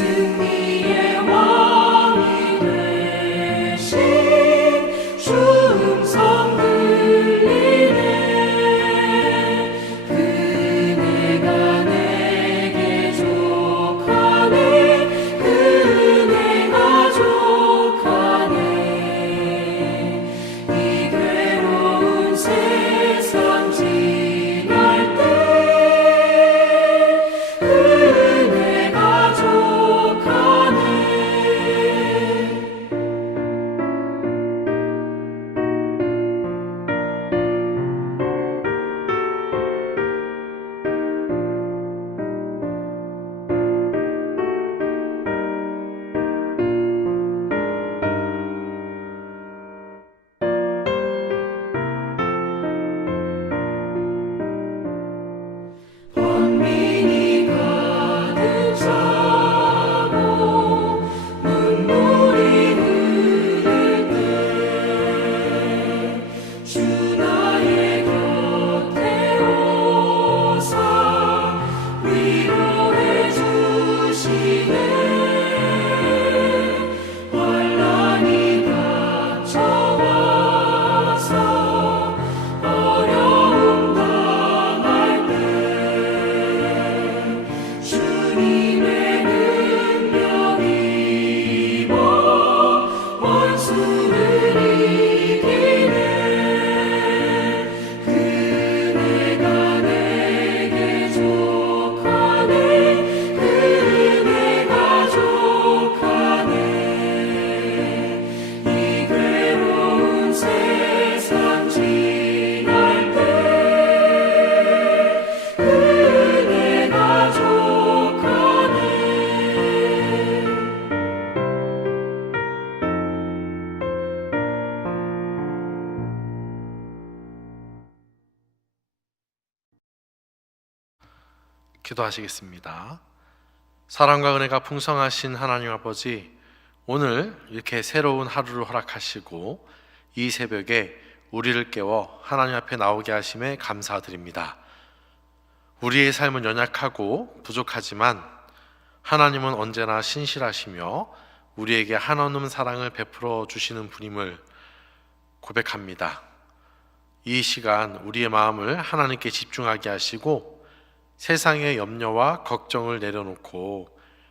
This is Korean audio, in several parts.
승리의 왕이 되신 주 음성 들리네. 그네가 내게 족하네. 그네가 족하네. 이 괴로운 세상 지날 때 그네가 족하네. 번민이 가득 차고 눈물이 흐를 때 주 나의 곁에 오사 위로해 주시네. 환난이 닥쳐와서 어려움 당할 때 주님의 능력 입어 원수를 이기네. 그네가 내게 족하네. 그네가 족하네. 이 괴로운 세상 지날 때 그네가 족하네. 기도하시겠습니다. 사랑과 은혜가 풍성하신 하나님 아버지, 오늘 이렇게 새로운 하루를 허락하시고 이 새벽에 우리를 깨워 하나님 앞에 나오게 하심에 감사드립니다. 우리의 삶은 연약하고 부족하지만 하나님은 언제나 신실하시며 우리에게 한없는 사랑을 베풀어 주시는 분임을 고백합니다. 이 시간 우리의 마음을 하나님께 집중하게 하시고 세상의 염려와 걱정을 내려놓고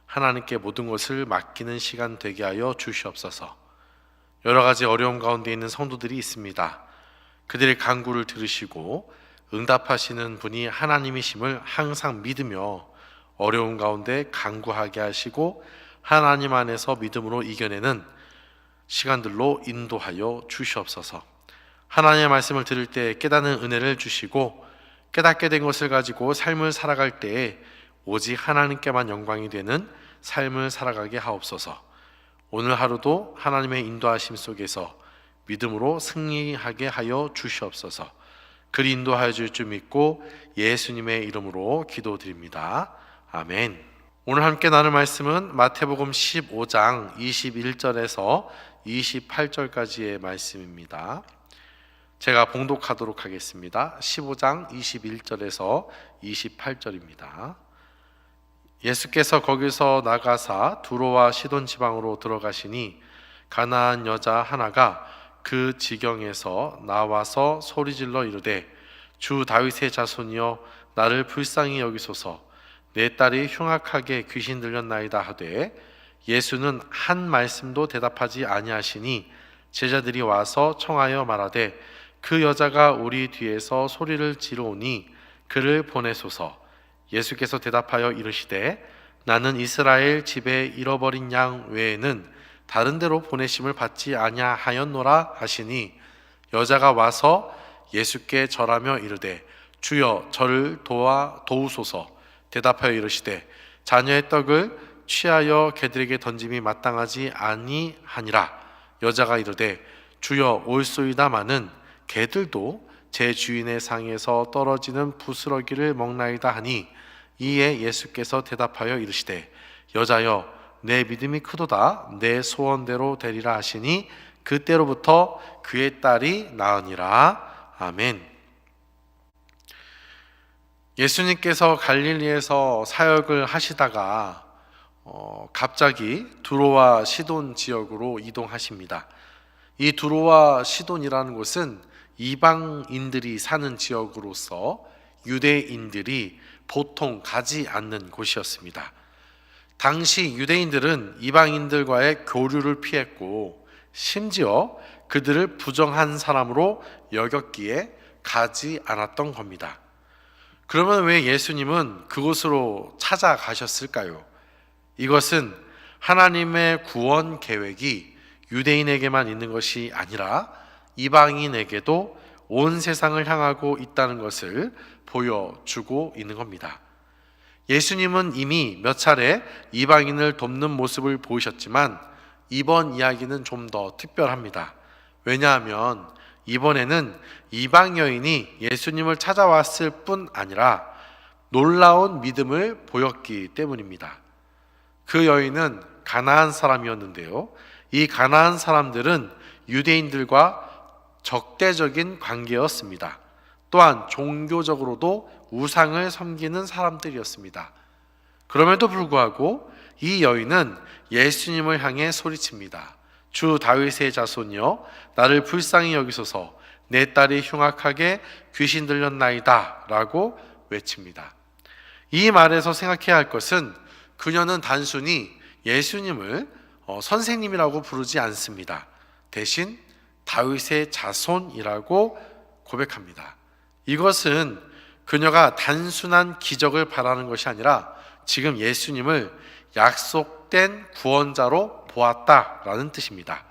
하나님께 모든 것을 맡기는 시간 되게 하여 주시옵소서. 여러 가지 어려움 가운데 있는 성도들이 있습니다. 그들의 간구를 들으시고 응답하시는 분이 하나님이심을 항상 믿으며 어려움 가운데 간구하게 하시고 하나님 안에서 믿음으로 이겨내는 시간들로 인도하여 주시옵소서. 하나님의 말씀을 들을 때 깨닫는 은혜를 주시고 깨닫게 된 것을 가지고 삶을 살아갈 때에 오직 하나님께만 영광이 되는 삶을 살아가게 하옵소서. 오늘 하루도 하나님의 인도하심 속에서 믿음으로 승리하게 하여 주시옵소서. 그리 인도하여 줄 줄 믿고 예수님의 이름으로 기도드립니다. 아멘. 오늘 함께 나눌 말씀은 마태복음 15장 21절에서 28절까지의 말씀입니다. 제가 봉독하도록 하겠습니다. 15장 21절에서 28절입니다. 예수께서 거기서 나가사 두로와 시돈 지방으로 들어가시니 가나안 여자 하나가 그 지경에서 나와서 소리질러 이르되 주 다윗의 자손이여 나를 불쌍히 여기소서. 내 딸이 흉악하게 귀신 들렸나이다 하되 예수는 한 말씀도 대답하지 아니하시니 제자들이 와서 청하여 말하되 그 여자가 우리 뒤에서 소리를 지르오니 그를 보내소서. 예수께서 대답하여 이르시되 나는 이스라엘 집에 잃어버린 양 외에는 다른 데로 보내심을 받지 아니하였노라 하시니 여자가 와서 예수께 절하며 이르되 주여 저를 도우소서. 대답하여 이르시되 자녀의 떡을 취하여 개들에게 던짐이 마땅하지 아니하니라. 여자가 이르되 주여 올소이다마는 개들도 제 주인의 상에서 떨어지는 부스러기를 먹나이다 하니 이에 예수께서 대답하여 이르시되 여자여 내 믿음이 크도다. 내 소원대로 되리라 하시니 그때로부터 그의 딸이 나으니라. 아멘. 예수님께서 갈릴리에서 사역을 하시다가 갑자기 두로와 시돈 지역으로 이동하십니다. 이 두로와 시돈이라는 곳은 이방인들이 사는 지역으로서 유대인들이 보통 가지 않는 곳이었습니다. 당시 유대인들은 이방인들과의 교류를 피했고 심지어 그들을 부정한 사람으로 여겼기에 가지 않았던 겁니다. 그러면 왜 예수님은 그곳으로 찾아가셨을까요? 이것은 하나님의 구원 계획이 유대인에게만 있는 것이 아니라 이방인에게도 온 세상을 향하고 있다는 것을 보여주고 있는 겁니다. 예수님은 이미 몇 차례 이방인을 돕는 모습을 보이셨지만 이번 이야기는 좀 더 특별합니다. 왜냐하면 이번에는 이방 여인이 예수님을 찾아왔을 뿐 아니라 놀라운 믿음을 보였기 때문입니다. 그 여인은 가나안 사람이었는데요. 이 가나안 사람들은 유대인들과 적대적인 관계였습니다. 또한 종교적으로도 우상을 섬기는 사람들이었습니다. 그럼에도 불구하고 이 여인은 예수님을 향해 소리칩니다. 주 다윗의 자손이여 나를 불쌍히 여기소서 내 딸이 흉악하게 귀신 들렸나이다 라고 외칩니다. 이 말에서 생각해야 할 것은 그녀는 단순히 예수님을 선생님이라고 부르지 않습니다. 대신 다윗의 자손이라고 고백합니다. 이것은 그녀가 단순한 기적을 바라는 것이 아니라 지금 예수님을 약속된 구원자로 보았다라는 뜻입니다.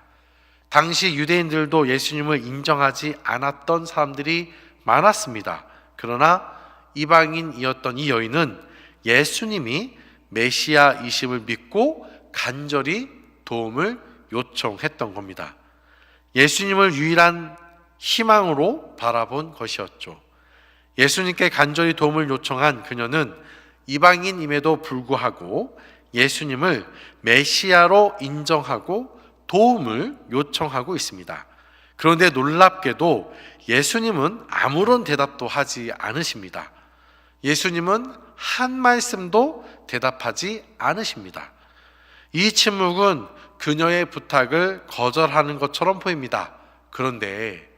당시 유대인들도 예수님을 인정하지 않았던 사람들이 많았습니다. 그러나 이방인이었던 이 여인은 예수님이 메시아이심을 믿고 간절히 도움을 요청했던 겁니다. 예수님을 유일한 희망으로 바라본 것이었죠. 예수님께 간절히 도움을 요청한 그녀는 이방인임에도 불구하고 예수님을 메시아로 인정하고 도움을 요청하고 있습니다. 그런데 놀랍게도 예수님은 아무런 대답도 하지 않으십니다. 예수님은 한 말씀도 대답하지 않으십니다. 이 침묵은 그녀의 부탁을 거절하는 것처럼 보입니다. 그런데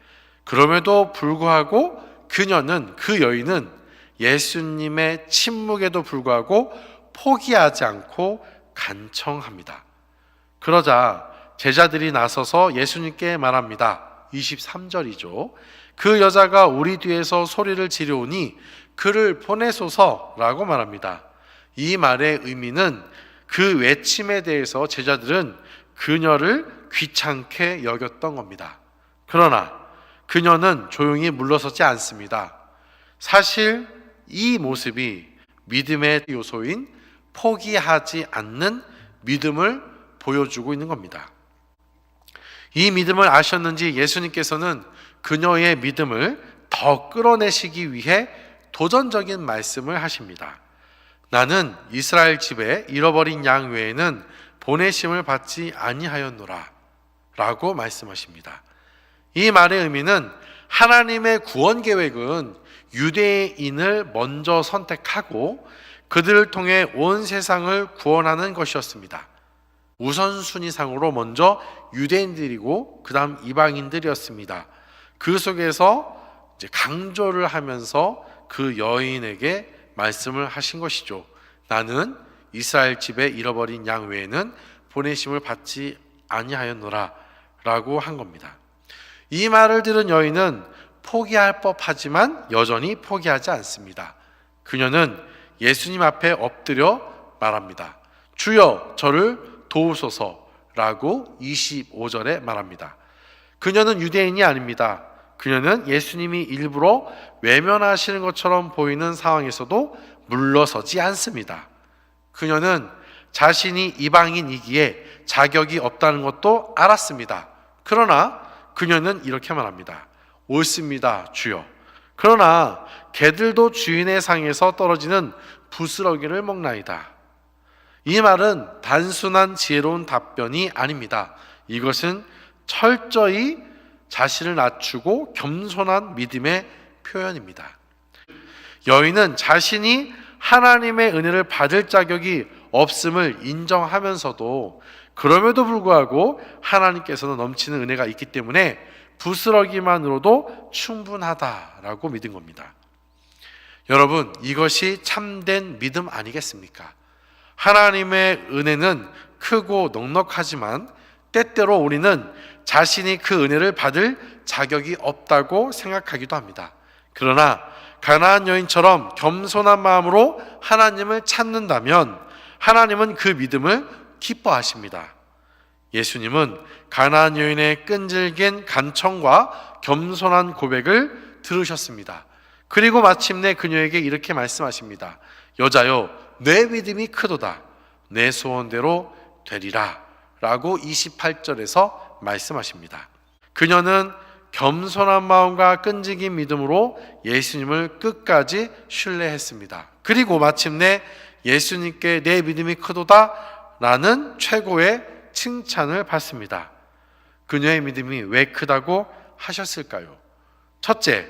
그럼에도 불구하고 그 여인은 예수님의 침묵에도 불구하고 포기하지 않고 간청합니다. 그러자 제자들이 나서서 예수님께 말합니다. 23절이죠. 그 여자가 우리 뒤에서 소리를 지르오니 그를 보내소서라고 말합니다. 이 말의 의미는 그 외침에 대해서 제자들은 그녀를 귀찮게 여겼던 겁니다. 그러나 그녀는 조용히 물러서지 않습니다. 사실 이 모습이 믿음의 요소인 포기하지 않는 믿음을 보여주고 있는 겁니다. 이 믿음을 아셨는지 예수님께서는 그녀의 믿음을 더 끌어내시기 위해 도전적인 말씀을 하십니다. 나는 이스라엘 집에 잃어버린 양 외에는 보내심을 받지 아니하였노라 라고 말씀하십니다. 이 말의 의미는 하나님의 구원 계획은 유대인을 먼저 선택하고 그들을 통해 온 세상을 구원하는 것이었습니다. 우선순위상으로 먼저 유대인들이고 그 다음 이방인들이었습니다. 그 속에서 이제 강조를 하면서 그 여인에게 말씀을 하신 것이죠. 나는 이스라엘 집에 잃어버린 양 외에는 보내심을 받지 아니하였노라 라고 한 겁니다. 이 말을 들은 여인은 포기할 법하지만 여전히 포기하지 않습니다. 그녀는 예수님 앞에 엎드려 말합니다. 주여 저를 도우소서라고 25절에 말합니다. 그녀는 유대인이 아닙니다. 그녀는 예수님이 일부러 외면하시는 것처럼 보이는 상황에서도 물러서지 않습니다. 그녀는 자신이 이방인이기에 자격이 없다는 것도 알았습니다. 그러나 그녀는 이렇게 말합니다. 옳습니다, 주여. 그러나 개들도 주인의 상에서 떨어지는 부스러기를 먹나이다. 이 말은 단순한 지혜로운 답변이 아닙니다. 이것은 철저히 자신을 낮추고 겸손한 믿음의 표현입니다. 여인은 자신이 하나님의 은혜를 받을 자격이 없음을 인정하면서도 그럼에도 불구하고 하나님께서는 넘치는 은혜가 있기 때문에 부스러기만으로도 충분하다라고 믿은 겁니다. 여러분, 이것이 참된 믿음 아니겠습니까? 하나님의 은혜는 크고 넉넉하지만 때때로 우리는 자신이 그 은혜를 받을 자격이 없다고 생각하기도 합니다. 그러나 가나안 여인처럼 겸손한 마음으로 하나님을 찾는다면 하나님은 그 믿음을 기뻐하십니다. 예수님은 가나안 여인의 끈질긴 간청과 겸손한 고백을 들으셨습니다. 그리고 마침내 그녀에게 이렇게 말씀하십니다. 여자여, 내 믿음이 크도다. 내 소원대로 되리라 라고 28절에서 말씀하십니다. 그녀는 겸손한 마음과 끈질긴 믿음으로 예수님을 끝까지 신뢰했습니다. 그리고 마침내 예수님께 내 믿음이 크도다 라는 최고의 칭찬을 받습니다. 그녀의 믿음이 왜 크다고 하셨을까요? 첫째,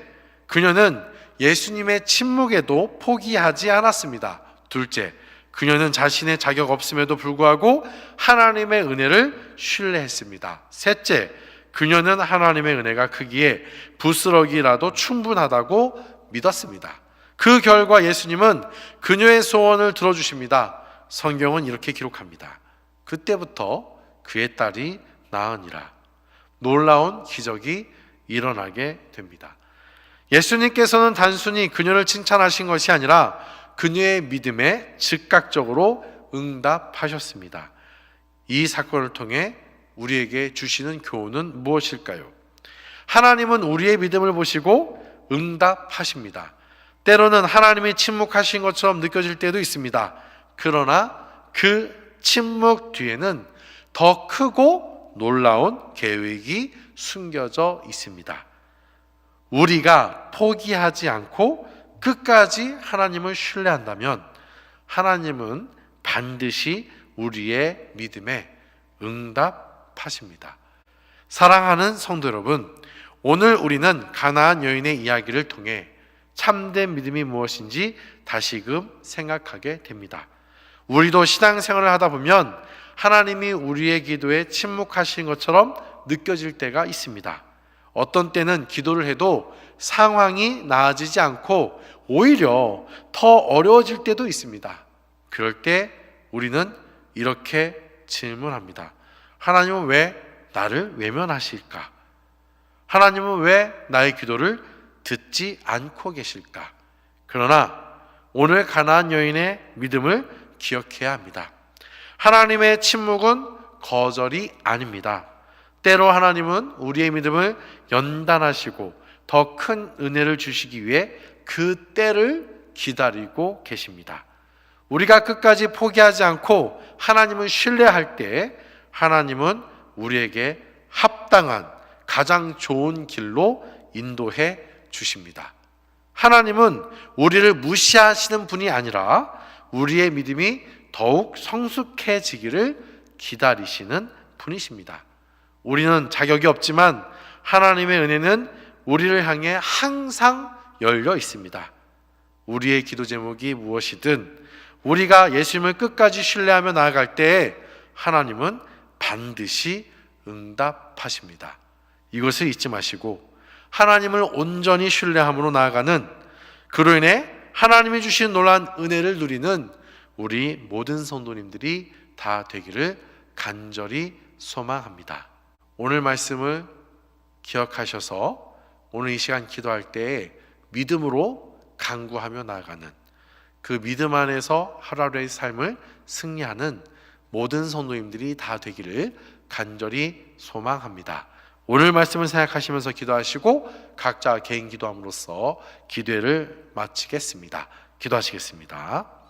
그녀는 예수님의 침묵에도 포기하지 않았습니다. 둘째, 그녀는 자신의 자격 없음에도 불구하고 하나님의 은혜를 신뢰했습니다. 셋째, 그녀는 하나님의 은혜가 크기에 부스러기라도 충분하다고 믿었습니다. 그 결과 예수님은 그녀의 소원을 들어주십니다. 성경은 이렇게 기록합니다. 그때부터 그의 딸이 나으니라. 놀라운 기적이 일어나게 됩니다. 예수님께서는 단순히 그녀를 칭찬하신 것이 아니라 그녀의 믿음에 즉각적으로 응답하셨습니다. 이 사건을 통해 우리에게 주시는 교훈은 무엇일까요? 하나님은 우리의 믿음을 보시고 응답하십니다. 때로는 하나님이 침묵하신 것처럼 느껴질 때도 있습니다. 그러나 그 침묵 뒤에는 더 크고 놀라운 계획이 숨겨져 있습니다. 우리가 포기하지 않고 끝까지 하나님을 신뢰한다면 하나님은 반드시 우리의 믿음에 응답하십니다. 사랑하는 성도 여러분, 오늘 우리는 가나안 여인의 이야기를 통해 참된 믿음이 무엇인지 다시금 생각하게 됩니다. 우리도 신앙생활을 하다 보면 하나님이 우리의 기도에 침묵하신 것처럼 느껴질 때가 있습니다. 어떤 때는 기도를 해도 상황이 나아지지 않고 오히려 더 어려워질 때도 있습니다. 그럴 때 우리는 이렇게 질문합니다. 하나님은 왜 나를 외면하실까? 하나님은 왜 나의 기도를 듣지 않고 계실까? 그러나 오늘 가나안 여인의 믿음을 기억해야 합니다. 하나님의 침묵은 거절이 아닙니다. 때로 하나님은 우리의 믿음을 연단하시고 더 큰 은혜를 주시기 위해 그 때를 기다리고 계십니다. 우리가 끝까지 포기하지 않고 하나님을 신뢰할 때 하나님은 우리에게 합당한 가장 좋은 길로 인도해 주십니다. 하나님은 우리를 무시하시는 분이 아니라 우리의 믿음이 더욱 성숙해지기를 기다리시는 분이십니다. 우리는 자격이 없지만 하나님의 은혜는 우리를 향해 항상 열려 있습니다. 우리의 기도 제목이 무엇이든 우리가 예수님을 끝까지 신뢰하며 나아갈 때 하나님은 반드시 응답하십니다. 이것을 잊지 마시고 하나님을 온전히 신뢰함으로 나아가는, 그로 인해 하나님이 주신 놀라운 은혜를 누리는 우리 모든 성도님들이 다 되기를 간절히 소망합니다. 오늘 말씀을 기억하셔서 오늘 이 시간 기도할 때 믿음으로 간구하며 나아가는, 그 믿음 안에서 하루하루의 삶을 승리하는 모든 성도님들이 다 되기를 간절히 소망합니다. 오늘 말씀을 생각하시면서 기도하시고 각자 개인 기도함으로써 기도회를 마치겠습니다. 기도하시겠습니다.